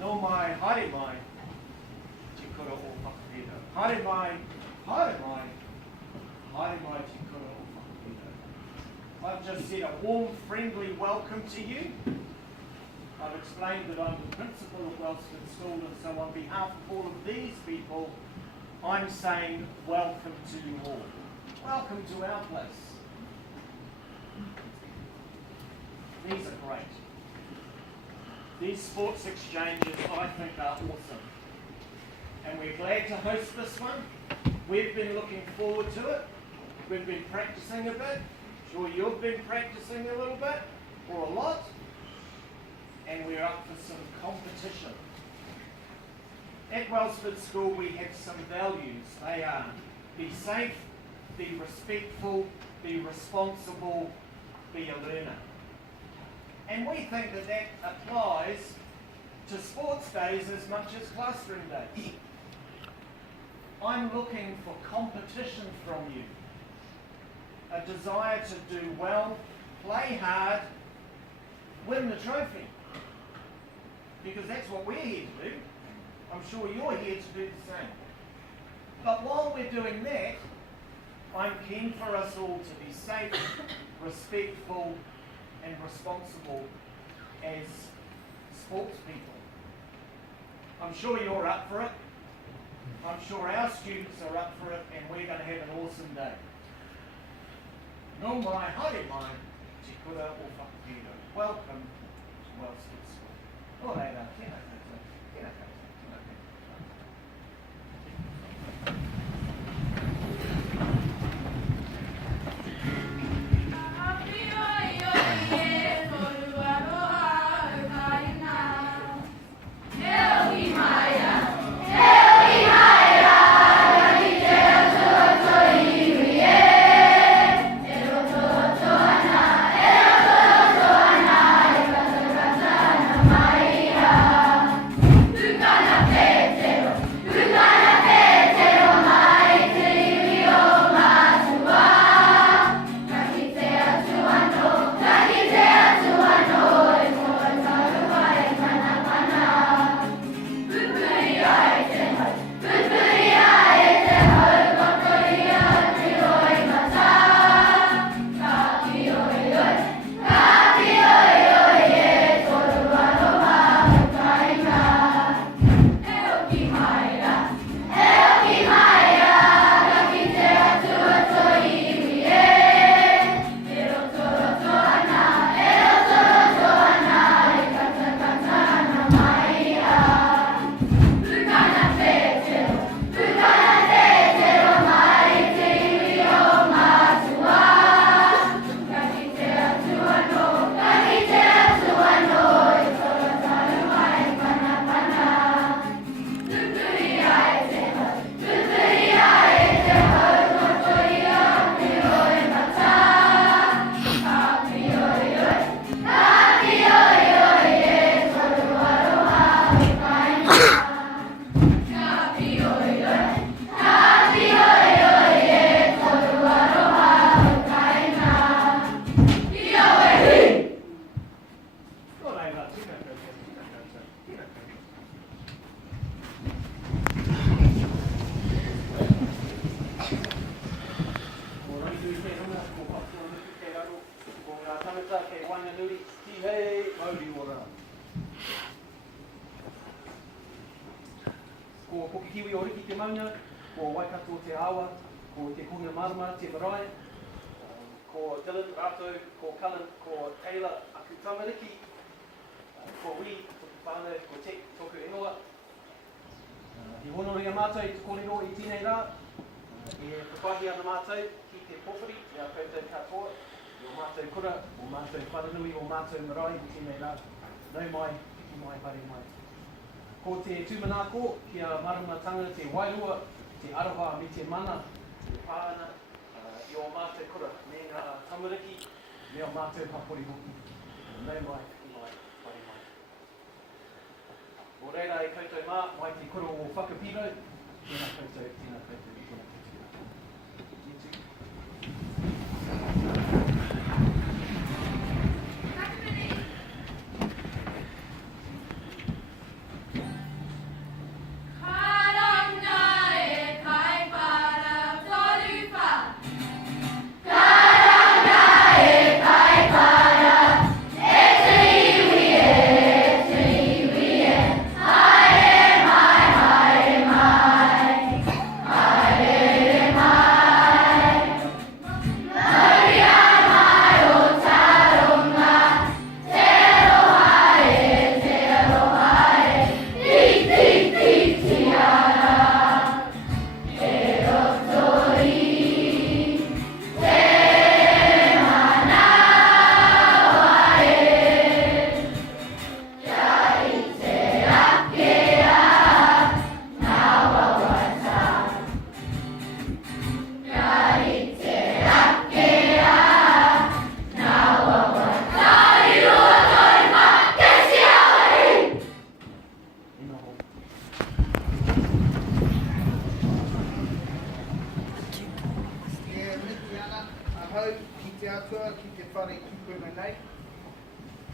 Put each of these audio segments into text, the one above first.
No mai, haere mai, te kura o whakawhira. Haere mai, te kura o whakawhira. I've just said a warm, friendly welcome to you. I've explained that I'm the principal of Wellsford School, and so on behalf of all of these people, I'm saying welcome to you all. Welcome to our place. These are great. These sports exchanges, I think, are awesome. And we're glad to host this one. We've been looking forward to it. We've been practicing a bit. Sure, you've been practicing a little bit, or a lot. And we're up for some competition. At Wellsford School, we have some values. They are be safe, be respectful, be responsible, be a learner. And we think that that applies to sports days as much as classroom days. I'm looking for competition from you. A desire to do well, play hard, win the trophy. Because that's what we're here to do. I'm sure you're here to do the same. But while we're doing that, I'm keen for us all to be safe, respectful, and responsible as sports people. I'm sure you're up for it. I'm sure our students are up for it, and we're going to have an awesome day. No mai, haere mai, te kura o whakawhira. Welcome to Wellsford School. O reira, tēnā koutou, tēnā koutou, tēnā Pokikiwi o Riki te maunga, ko Waikato te awa, ko te Konga Marama te marae, ko Dylan rātou, ko Cullen, ko Taylor aku tamariki, ko Wee, toku whānau, ko Tek, toku ingoa. I honoringa mātou i te kōrero i tēnei rā, e whakwahi ana mātou ki te pōwhiri, i a koutou katoa, i o mātou kura, o mātou wharanui, o mātou marae i tēnei rā. Nau mai, hiki mai, haere mai. Ko te tūmanako, kia maramatanga te wairua, te arawa me te mana, te pāana, i o mātou kura, me ngā tamariki, me o mātou hapori hoki. Nau mai, hiki mai, haere mai. O reira e koutou mā, mai te kura o whakapiro, tēnā koutou, tēnā koutou, tēnā koutou.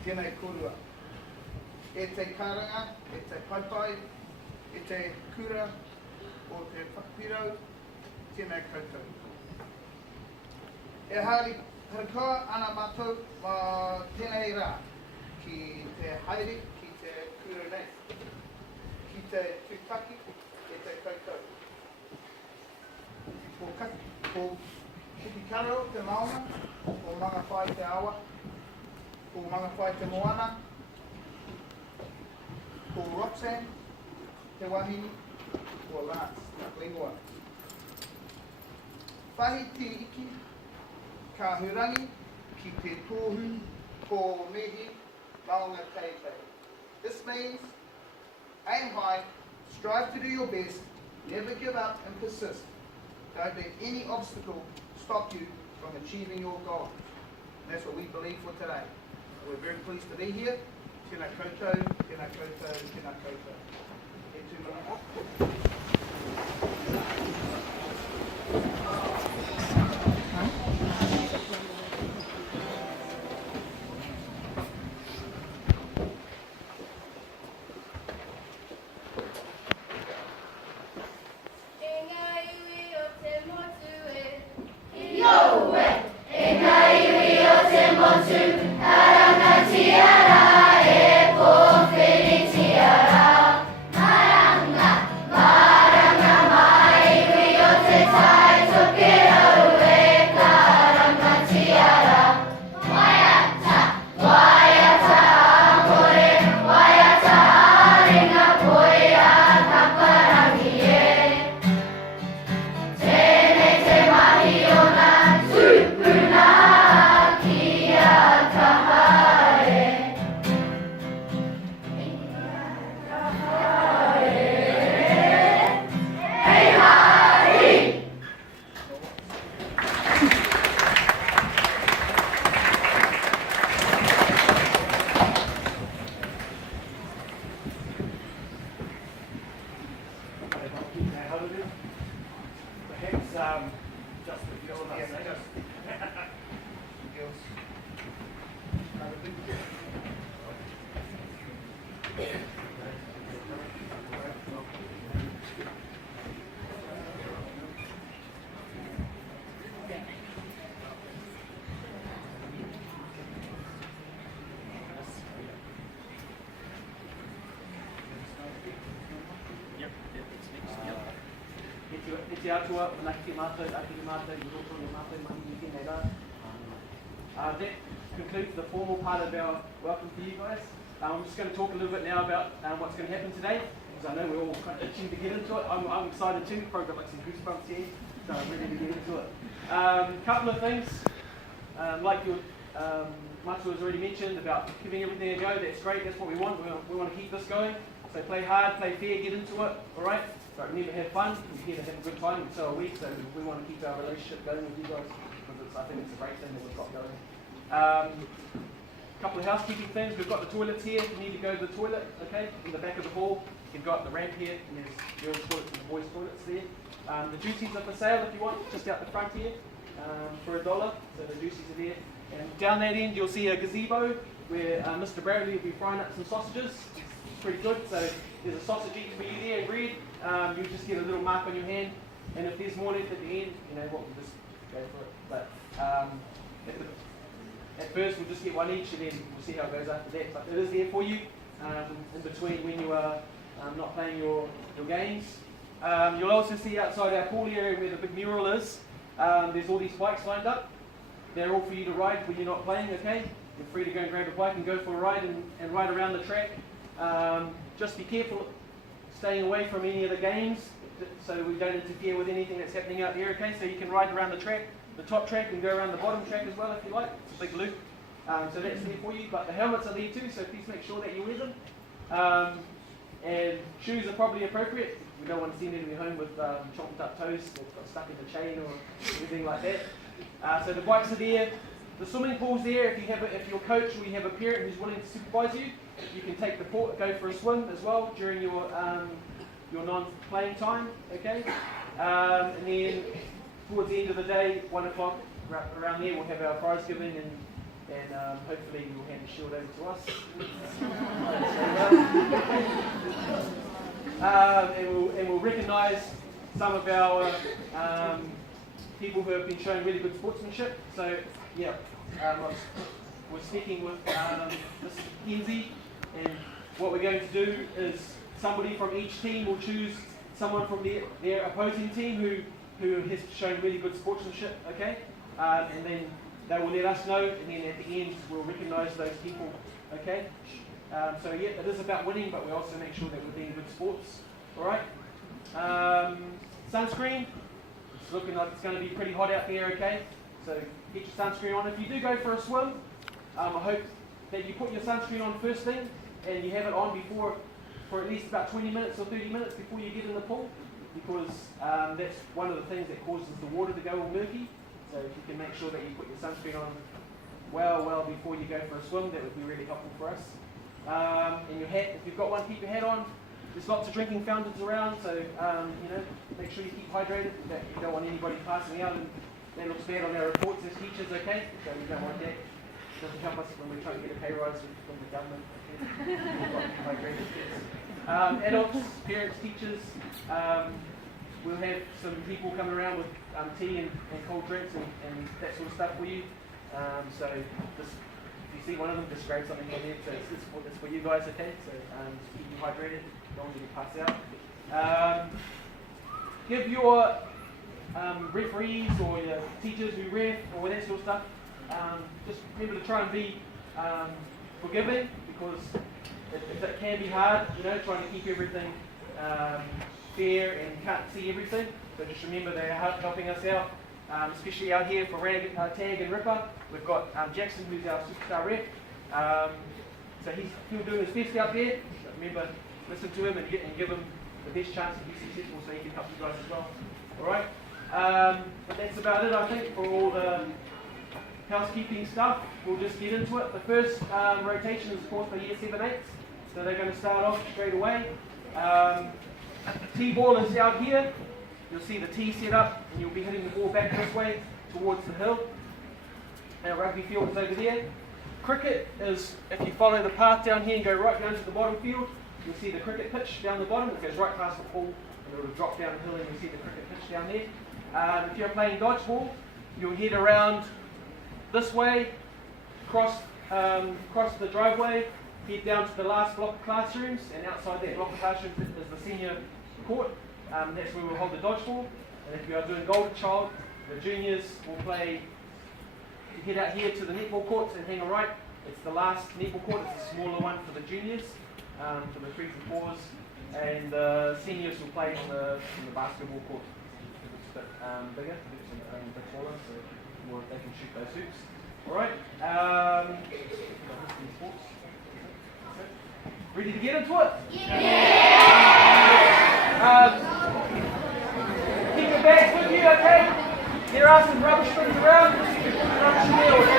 Tēnei korua. E te karanga, e te paipai, e te kura o te whakapirau, tēnei koutou. E hari harikoa ana mātou mā tēnei rā, ki te haere, ki te kura nei, ki te tūtaki, e te koutou. Ko kikikaro te maunga, ko mangawhai te awa, ko mangawhai te moana, ko Roxanne, te wahine, ko Lance, te Lingua. Whahi te iki, ka hurangi, ki te tohu, ko mihi, maunga teitei. This means, aim high, strive to do your best, never give up and persist. Don't let any obstacle stop you from achieving your goals. And that's what we believe for today. We're very pleased to be here. Tēnā koutou, tēnā koutou, tēnā koutou. E tūmana. e te atua, manaki te mātou, aki te mātou, i roto ni mātou, mahi i tēnei rā. That concludes the formal part of our welcome for you guys. I'm just going to talk a little bit now about what's going to happen today, because I know we're all kind of itching to get into it. I'm excited too, probably got like some goosebumps here, so I'm ready to get into it. Couple of things, like your Matu has already mentioned about giving everything a go. That's great, that's what we want. We want to keep this going. So play hard, play fair, get into it, alright? But remember, have fun. We're here to have a good time, and so are we. So we want to keep our relationship going with you guys, because I think it's a great thing that we've got going. Couple of housekeeping things. We've got the toilets here. If you need to go to the toilet, okay, in the back of the hall. You've got the ramp here, and there's girls' toilets and the boys' toilets there. The juicies are for sale if you want, just out the front here, for $1. So the juicies are there. And down that end, you'll see a gazebo where Mr. Bradley will be frying up some sausages. It's pretty good. So there's a sausage eating for you there, bread. You just get a little mark on your hand, and if there's more left at the end, you know what, we'll just go for it. But at first we'll just get one each, and then we'll see how it goes after that. But it is there for you in between when you are not playing your games. You'll also see outside our pool area where the big mural is, there's all these bikes lined up. They're all for you to ride when you're not playing, okay? You're free to go and grab a bike and go for a ride and ride around the track. Just be careful staying away from any of the games so we don't interfere with anything that's happening out there, okay? So you can ride around the track, the top track, and go around the bottom track as well if you like. It's a big loop. So that's there for you, but the helmets are there too, so please make sure that you wear them. And shoes are probably appropriate. We don't want to send anybody home with chopped up toes that got stuck in the chain or anything like that. So the bikes are there. The swimming pool's there. If you're a coach or you have a parent who's willing to supervise you, you can take the go for a swim as well during your non-playing time. Okay. And then towards the end of the day, 1 o'clock around there, we'll have our prize giving, and hopefully you'll hand the shield over to us. And we'll recognise some of our people who have been showing really good sportsmanship. So yeah, we're speaking with Mrs. Kenzie, and what we're going to do is somebody from each team will choose someone from their opposing team who has shown really good sportsmanship, okay? And then they will let us know, and then at the end we'll recognise those people, okay? So yeah, it is about winning, but we also make sure that we're being good sports, alright? Sunscreen, it's looking like it's going to be pretty hot out there, okay? So get your sunscreen on. If you do go for a swim, I hope that you put your sunscreen on first thing, and you have it on before, for at least about 20 minutes or 30 minutes before you get in the pool, because that's one of the things that causes the water to go all murky. So if you can make sure that you put your sunscreen on well before you go for a swim, that would be really helpful for us. And your hat, if you've got one, keep your hat on. There's lots of drinking fountains around, so make sure you keep hydrated. You don't want anybody passing out, and that looks bad on our reports as teachers, okay? So we don't want that. It doesn't help us when we're trying to get a pay rise from the government. Adults, parents, teachers, we'll have some people coming around with tea and cold drinks and that sort of stuff for you. So if you see one of them, just grab something from there. So it's for you guys, okay? So just keep you hydrated, don't want you to pass out. Give your referees or your teachers who ref or that sort of stuff, just remember to try and be forgiving, because it can be hard, trying to keep everything fair and can't see everything. So just remember they're helping us out, especially out here for Tag and Ripper. We've got Jackson, who's our superstar ref. So he'll do his best out there. So remember, listen to him and give him the best chance to be successful, so he can help you guys as well. Alright? But that's about it, I think, for all the housekeeping stuff. We'll just get into it. The first rotation is, of course, for year 7/8. So they're going to start off straight away. Tee ball is out here. You'll see the tee set up, and you'll be hitting the ball back this way towards the hill. Our rugby field is over there. Cricket is, if you follow the path down here and go right down to the bottom field, you'll see the cricket pitch down the bottom. It goes right past the pool, and it'll drop down the hill, and you'll see the cricket pitch down there. If you're playing dodgeball, you'll head around this way, cross the driveway, head down to the last block of classrooms, and outside that block of classrooms is the senior court. That's where we'll hold the dodgeball. And if you are doing Golden Child, the juniors will play, head out here to the netball courts and hang a right. It's the last netball court, it's a smaller one for the juniors, for the 3s and 4s. And the seniors will play on the basketball court. It's a bit bigger, a bit taller, so more they can shoot those hoops. Alright, ready to get into it? Keep your bags with you, okay? There are some rubbish things around. Rubbish in there.